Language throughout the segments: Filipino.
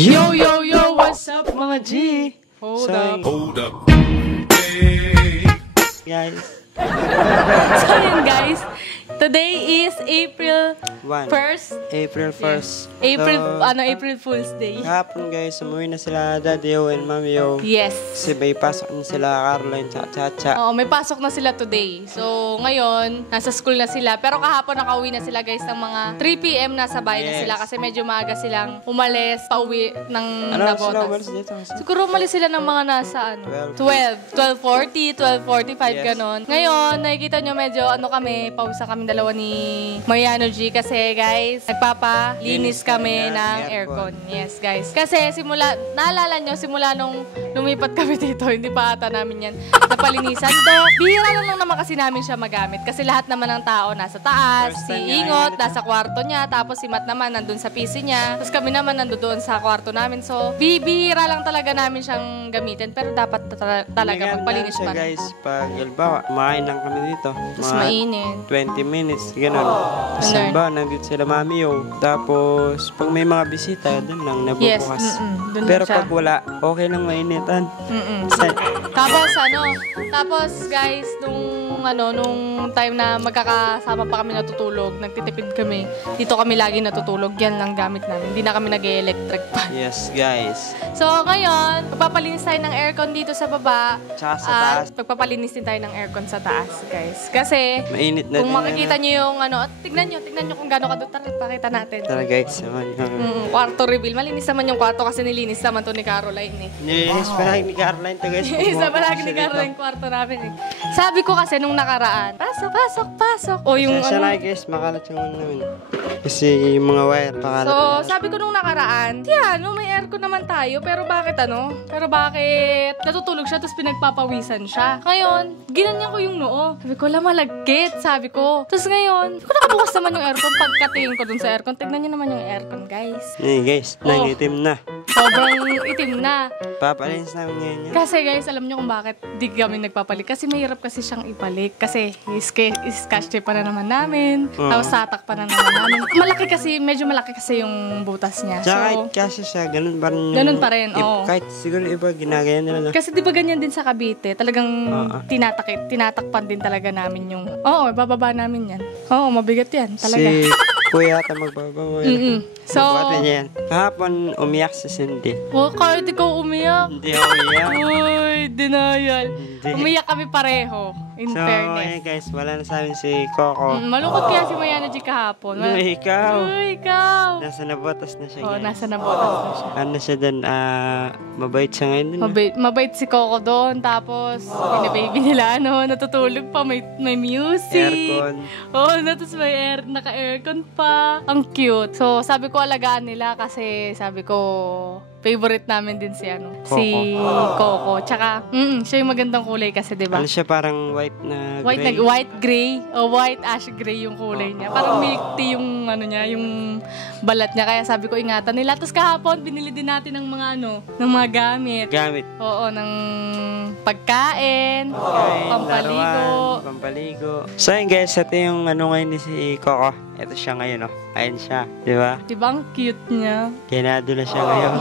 Yo, yo, yo, what's up mga G? Hold up. Hey. Guys. So yun guys, today is April 1st. April 1st. April Fool's Day. Kahapon guys, umuwi na sila Daddy O and Mommy O. Yes. Kasi may pasok na sila Caroline tsaka Chacha. Oo, may pasok na sila today. So ngayon, nasa school na sila. Pero kahapon nakauwi na sila guys ng mga 3 p.m. nasa bahay na sila kasi medyo maaga silang umalis, pauwi ng Nabotas. Siguro umalis sila ng mga nasa 12:40, 12:45 ganon. Ngayon, nakikita nyo medyo kami, pausa kami dalawa ni Mariano G kasi guys, nagpapalinis kami ng aircon. Yes guys. Kasi naalala nyo, simula nung lumipat kami dito, hindi pa ata namin yan napalinisan. Bihira lang naman kasi namin siya magamit kasi lahat naman ng tao nasa taas, si Ingot nasa kwarto niya, tapos si Matt naman nandun sa PC niya, tapos kami naman nandun sa kwarto namin. So, bihira lang talaga namin siyang gamitin pero dapat talaga magpalinis pa. Guys, pag halimbawa, kumain lang kami dito. Tapos mainit. 20 minutes, gano'n. Tapos halimbawa, nandito sila Mami O. Tapos, pag may mga bisita, dun lang nabubukas. Yes, pero pag wala, okay lang mainitan. Tapos guys, nung time na magkakasama pa kami natutulog, nagtitipid kami. Dito kami lagi natutulog. Yan lang gamit namin. Hindi na kami nag-electric pa. Yes, guys. So, ngayon, magpapalinis tayo ng aircon dito sa baba. Tsaka sa taas. Magpapalinis din tayo ng aircon sa taas, guys. Kasi, mainit na kung makikita nyo yung tignan nyo kung gano'n kadot. Pakita natin. Tara guys. Kwarto reveal. Malinis naman yung kwarto kasi nilinis naman to ni Caroline eh. Nilinis pa lang ni Caroline to guys. Isa pa lagi ni Caroline kwarto namin eh. Sabi ko kasi nung nakaraan, pasok. O yung siya na guys, makalat yung namin. Kasi yung mga wire, pakalat. So, sabi ko nung nakaraan, may aircon naman tayo, pero bakit natutulog siya, tapos pinagpapawisan siya. Ngayon, ginanyan ko yung noo. Sabi ko, malagkit, sabi ko. Tapos ngayon, kung nakabukas naman yung aircon, pagkatingin ko dun sa aircon, tignan nyo naman yung aircon, guys. Hey guys, nangitim na. Sobrang itim na. Papalinis namin ngayon yan. Kasi guys, alam nyo kung bakit di kami nagpapalik. Kasi mahirap kasi siyang ipalik. Kasi scotch tape pa na naman namin. Tapos tatak pa na naman namin. Medyo malaki kasi yung butas niya. Tsaka kahit kasi siya, ganun pa rin. Ganun pa rin, oo. Kahit siguro iba, ginagayan nila na. Kasi di ba ganyan din sa Cavite? Talagang tinatakpan din talaga namin yung... Oo, bababa namin yan. Oo, mabigat yan. Talaga. Si Kuya ata magbaba. So, yan. Kahapon, umiyak si Cindy. Kahit ikaw umiyak. Hindi umiyak. Uy, denial. Umiyak kami pareho. In fairness. So, ayan guys, wala na sa amin si Coco. Malungkot kaya si Mariano G kahapon. Ikaw. Nasa Nabotas na siya, guys. Nasa Nabotas na siya. Ano siya doon? Mabait siya ngayon dun. Mabait si Coco doon. Tapos, pinababy nila, natutulog pa. May music. Aircon. Tapos may naka-aircon pa. Ang cute. So, sabi ko alagaan nila kasi sabi ko, favorite namin din si Coco. Tsaka, siya yung magandang kulay kasi, di ba? Ano siya, parang white na gray? White gray. White ash gray yung kulay niya. Parang milk tea yung yung balat niya. Kaya sabi ko, ingatan nila. Tapos kahapon, binili din natin ng mga ng mga gamit. Oo, ng pagkain, pampaligo. So yun guys, ito yung ngayon ni si Coco. Ito siya ngayon, Ayun siya, di ba? Di ba ang cute niya? Kinado na siya ngayon.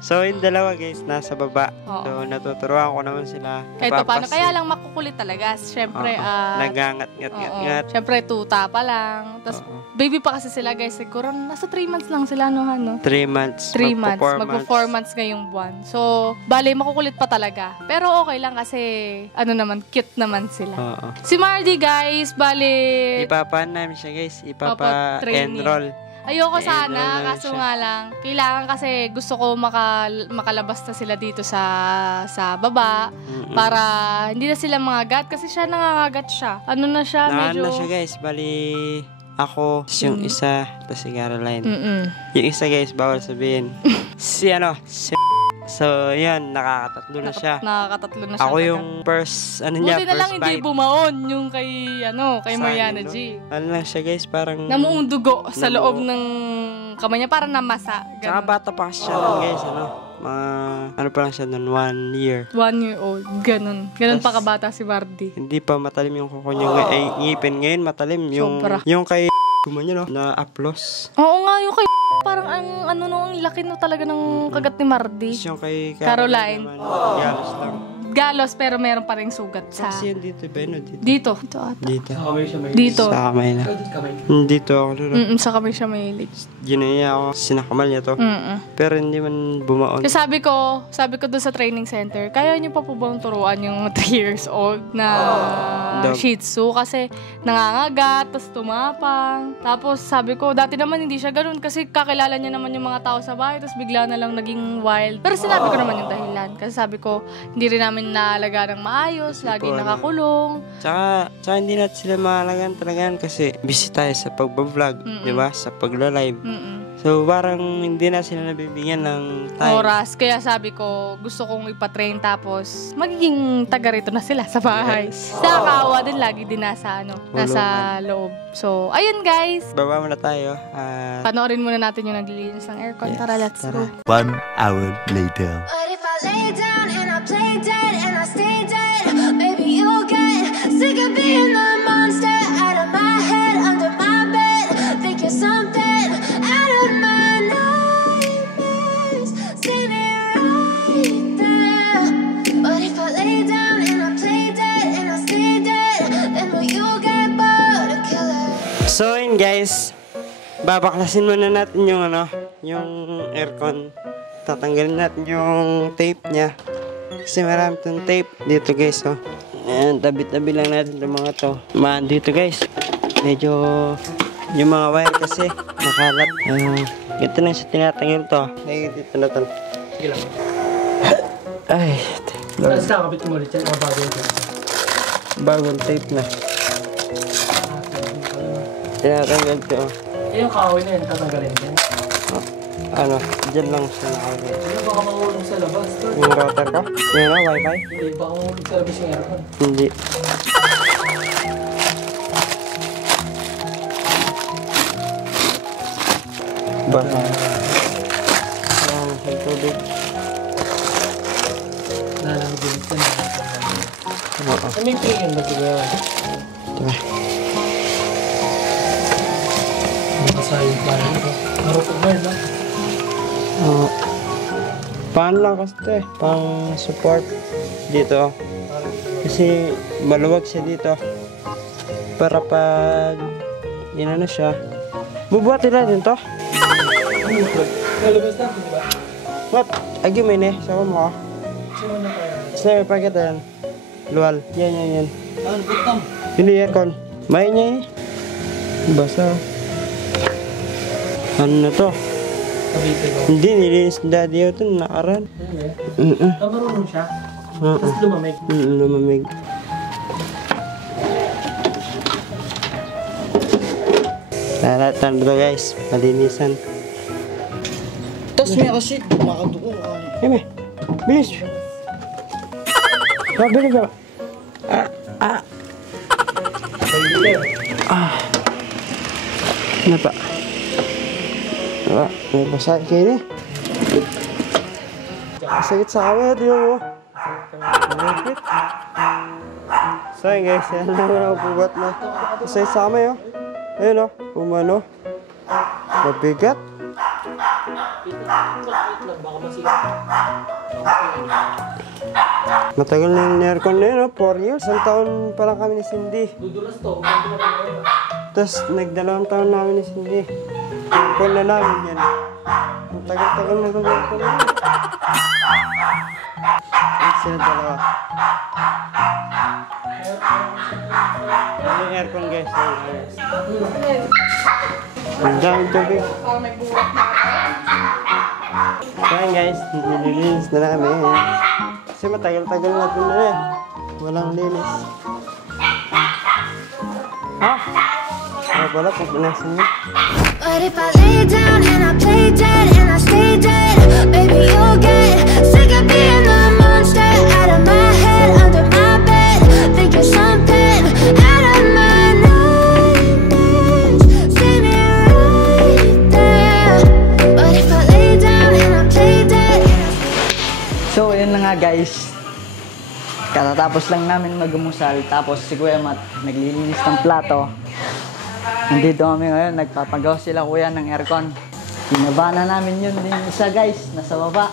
So yung dalawa guys, nasa baba. So natuturuan ko naman sila. Kahit paano, kaya lang makukulit talaga. Siyempre, nagangat-ngat. Siyempre, tuta pa lang. Tapos, baby pa kasi sila guys. Siguro, nasa 3 months lang sila, 3 months. 3 months. Magpo 4 months ngayong buwan. So, bale, makukulit pa talaga. Pero okay lang kasi, cute naman sila. Si Mardy guys, bale... Ipapaan namin siya guys. Ipapa-enroll. Ayoko sana, kaso nga lang. Kailangan kasi gusto ko makalabas na sila dito sa baba. Para hindi na sila mangagat. Kasi siya nangangagat siya. Na siya, medyo... na siya guys, bali... Ako, yung isa, tapos si Caroline. Yung isa guys, bawal sabihin. So, yan, nakakatatlo na siya. Ako yung first, Buti na lang hindi bumaon yung kay Mariano G. Lang siya guys, parang... Namuong dugo sa loob ng kamay niya, parang namasa. Tsaka Ganun. bata pa siya nun, guys, ano? Ano pa lang siya nun, 1 year. 1 year old. Ganun. Ganun pa kabata si Mardy. Hindi pa matalim yung kuko niya. Ay, ngipin ngayon, matalim. Sobra. Yung kay gumanyo, no? Na aplos. Oo nga, yung kay parang ang ano no, ang laki no talaga ng kagat ni Mardy. Tapos yung kay Caroline. naman, galos lang. Galos pero meron pa rin sugat sa... Kasi yan dito, Beno, dito. Dito. Dito ata. Dito. Dito. Sa kamay na. Dito ako doon. Sa kamay siya mahilig. Ginaya ako, sinakamal niya to. Pero hindi man bumaon. Kasi sabi ko doon sa training center, kaya niyo pa po bang turuan yung 3 years old na Dog. Shih Tzu? Kasi nangangagat, tapos tumapang. Tapos sabi ko, dati naman hindi siya ganun kasi kakilala niya naman yung mga tao sa bahay, tapos bigla na lang naging wild. Pero sinabi ko naman yung dahilan. Kasi sabi ko, hindi rin namin naalaga ng maayos, lagi nakakulong. Tsaka hindi natin sila mahalagan talaga kasi busy tayo sa pagbablog, di ba? Sa pagla-live. So, parang hindi na sila nabibigyan ng time. Oras. Kaya sabi ko, gusto kong ipatrain tapos magiging taga rito na sila sa bahay. Yes. Nakakaawa din lagi din nasa loob. So, ayun guys. Baba muna tayo. Panoorin muna natin yung naglilinis ng aircon. Yes, Tara, let's tara. go. 1 hour later. What if I lay down and I play dead and I stay dead? Maybe you'll get sick of being the monster out of my head, under my bed. Think you're something out of my nightmares. Standing right there. What if I lay down and I play dead and I stay dead? Then will you get bored of killer? So, yun guys. Babaklasin muna natin yung yung aircon. Tatanggalin natin yung tape niya. Kasi marami itong tape dito guys, oh. Ayan, tabi-tabi lang natin itong mga to. Dito guys, medyo yung mga wire kasi makalat. Ito lang siya tinatanggal to. Ay, dito na to. Sige lang. Ay, Tapos kakapit mo ulit yan, bago yun. bagong tape na. Tinatanggal to, oh. Eh, yung kahoy na yun, tatanggalin yan. Dyan lang siya nakalagay. Hindi, baka mahulog sa labas. Tol. Yung router ko? Yung wifi? Hindi, baka mahulog sa labas yung aircon. Hindi. Baka. Sa tubig. Nalalagulit ka na. Oo. Ano yung pray yun ba ito ba? Diba? Nakasayang pa rin ito. Marupag na yun, no? Oo. Paano lang kasi ito eh. Pang support dito. Kasi maluwag siya dito. Para pag na siya. Bubuhatin natin to. Nalabas natin, di ba? What? Agimin eh. Sabi mo ka. Sino na kaya? Sinabi pa kita yan. Luwal. Yan. Ano, butam? Hindi aircon. May niya eh. Basa. Ano na to? Kabite ko. Hindi, nilinis ni daddy yun ito. Nakaran. Ano eh? Marunong siya. Tapos lumamig. Lumamig. Lalatan to guys. Malinisan. Tapos may kasi makadugo. Eme, bilis. Bilis ba? Ano pa? May basay kayo ni. Sakit sa awet yun mo. Malipit. So yun guys, yan lang na pubat na. Masay sa amay oh. Ayun oh, umano. Mabigat. Matagal na yung aircon na yun, no? 4 years. Ang taon pa lang kami ni Cindy. Dudulas to. Tapos nagdalawang taon namin ni Cindy. Aircon na namin yan. Ang tagal-tagal na yung aircon na yun. Ay, sila dalawa. Ano yung aircon guys? Ang daming tubig. Kaya guys, nililinis na namin. Kasi matagal-tagal na ito na eh. Walang linis. Ha? Wala po pinasin niya. What if I lay down and I play dead and I stay dead? Maybe you'll get sick of being the monster out of my head, under my bed. Think you're something out of my nightmares. Standing right there. So, yun na nga guys. Katatapos lang namin mag-umusal. Tapos si Kuya Matt naglilinis ng plato. Nandito kami ngayon. Nagpapagaw sila kuya ng aircon. Binaba na namin yun din isa guys. Nasa baba.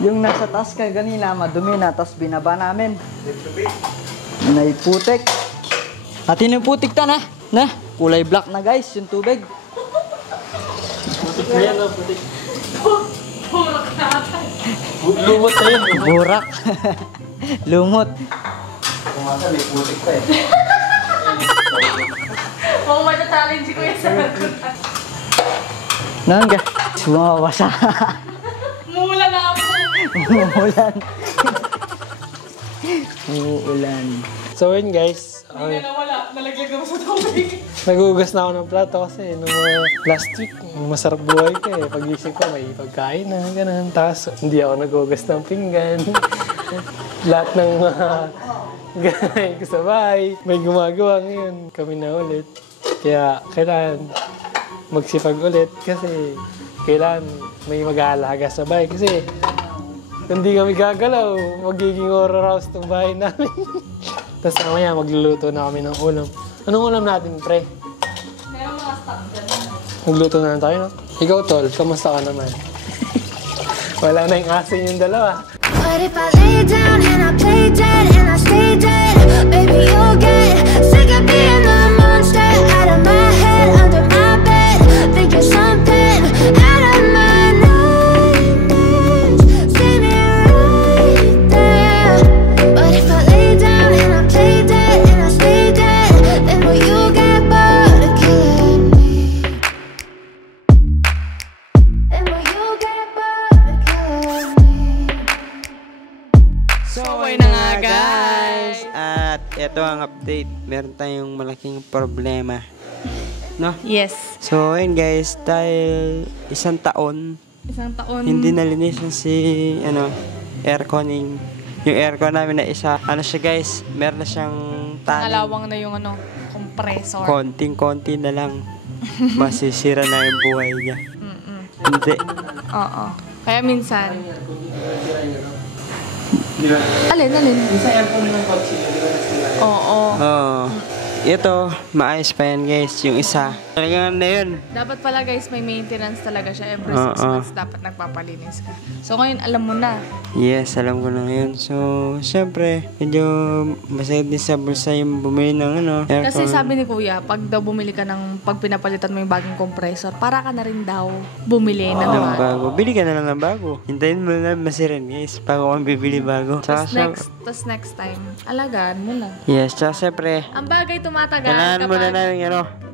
Yung nasa taas ka kanina, madumi na. Tapos binaba namin. Naiputik. At inuputik ta na. Kulay black na guys yung tubig. Putik na yan, putik. Lumot na yun. Burak. Lumot. Kumasa, may putik pa eh. Kung mata-challenge si Kuya sa Noon ka. Sumabasa. mula na ako. Umuulan. Umuulan. So yun guys, Hindi na nawala. Nalaglag ako sa tubig. nagugas na ako ng plato kasi nung last week, masarap buhay ko eh. Pag-isip ko, may pagkain na, ganun. Tapos hindi ako nagugas ng pinggan. Lahat ng mga ganahin ko sa bahay, may gumagawa ngayon. Kami na ulit. Kaya kailangan magsipag ulit kasi kailangan may mag-aalaga sa bahay. Kasi hindi kami gagalaw, magiging horror house itong bahay namin. Tapos mamaya magluluto na kami ng ulam. Anong ulam natin, pre? Meron mga stock dyan. Magluto na lang tayo, no? Ikaw, Tol, kamusta ka naman? Wala na yung asin yung dalawa. But if I lay down and I play dead and I stay dead, baby, you'll get sick of being the monster out of my head, under my bed. Think you're something out of my nightmares. See me right there. But if I lay down and I play dead and I stay dead, then will you get bored of killing me? Then will you get bored of killing me? So, Okay na nga, guys. At ito ang update. Meron tayong malaking problema. No? Yes. So, ayun guys, dahil isang taon, hindi nalinisan si, airconing. Yung aircon namin na isa, siya guys, meron na siyang taning. Alawang na yung compressor. Konting-konti na lang. Masisira na yung buhay niya. Hindi. Oo. Kaya minsan. Alin? Sa aircon ng kotse, di ba nasira? Oo. Oo. Ito, maayos pa yan guys, yung isa. Talagang na yun. Dapat pala guys, may maintenance talaga siya. Every 6 Oo. months dapat nagpapalinis ka. So ngayon, alam mo na. Yes, alam ko na ngayon. So, syempre, medyo masakit din sa bulsa yung bumili ng aircon. Kasi sabi ni Kuya, pag daw bumili ka pag pinapalitan mo yung bagong compressor, para ka na rin daw bumili na ng naman. bago. Bili ka na lang ng bago. Hintayin mo na masirin guys, bago kang bibili bago. Tapos next time, alagaan mo na. Yes, tsaka syempre, Ang bagay tumatagal kailangan mo na kapag... namin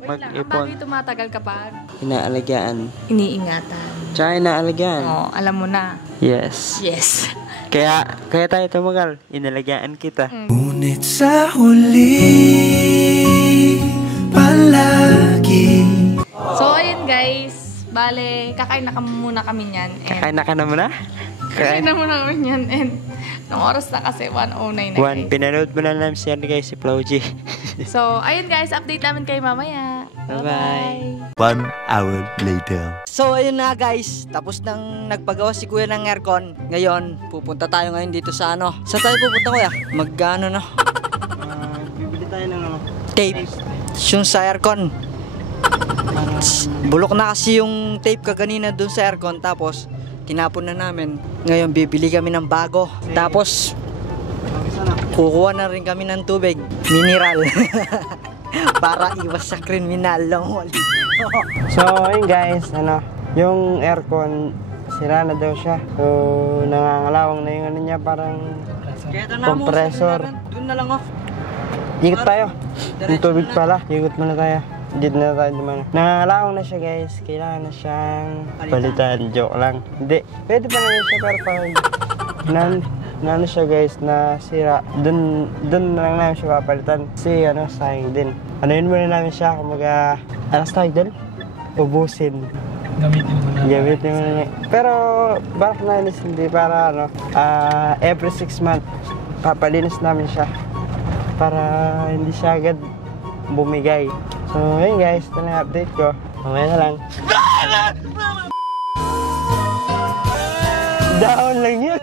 Wait lang, ang mag-ipon. bagay tumatagal kapag Inaalagaan. iniingatan. Tsaka inaalagaan. Oo, alam mo na. Yes. Yes. Kaya tayo tumagal. Inalagaan kita. Ngunit sa huli palagi So, ayun guys. Bale, kakain na muna kami niyan. Kakain na ka na muna? Kakain na muna kami niyan. And, nung oras na kasi, 1:09 na guys. Pinanood mo na namin siya guys, si Flowgy. So, ayun guys. Update namin kayo mamaya. Bye-bye. 1 hour later. So, ayun na guys. Tapos nang nagpagawa si Kuya ng aircon. Ngayon, pupunta tayo ngayon dito sa Saan tayo pupunta, Kuya? Bibili tayo ng Tape. Yung sa aircon. Bulok na kasi yung tape kaganina dun sa aircon. Tapos, tinapon na namin. Ngayon, bibili kami ng bago. Tapos, kukuha na rin kami ng tubig. Mineral. Para iwas sa kriminal lang ulit. So, ayun guys, yung aircon, sira na daw siya. So, nangangalawang na yung niya, parang compressor. Doon na lang Ikot tayo. Yung tubig pala, ikot muna tayo. Dito na tayo naman. Nangangalawang na siya guys, kailangan na siyang palitan. Joke lang. Hindi, pwede pa naman siya, pero parang nano siya guys, na sira. Dun na lang namin siya papalitan. Kasi sayang din. Yun muna namin siya, kumaga, tawag doon? Ubusin. Gamitin mo na. Pero, barak na yun, hindi para every 6 months, papalinis namin siya. Para hindi siya agad bumigay. So, yun guys, ito na yung update ko. Mamaya na lang. Dahon lang yan.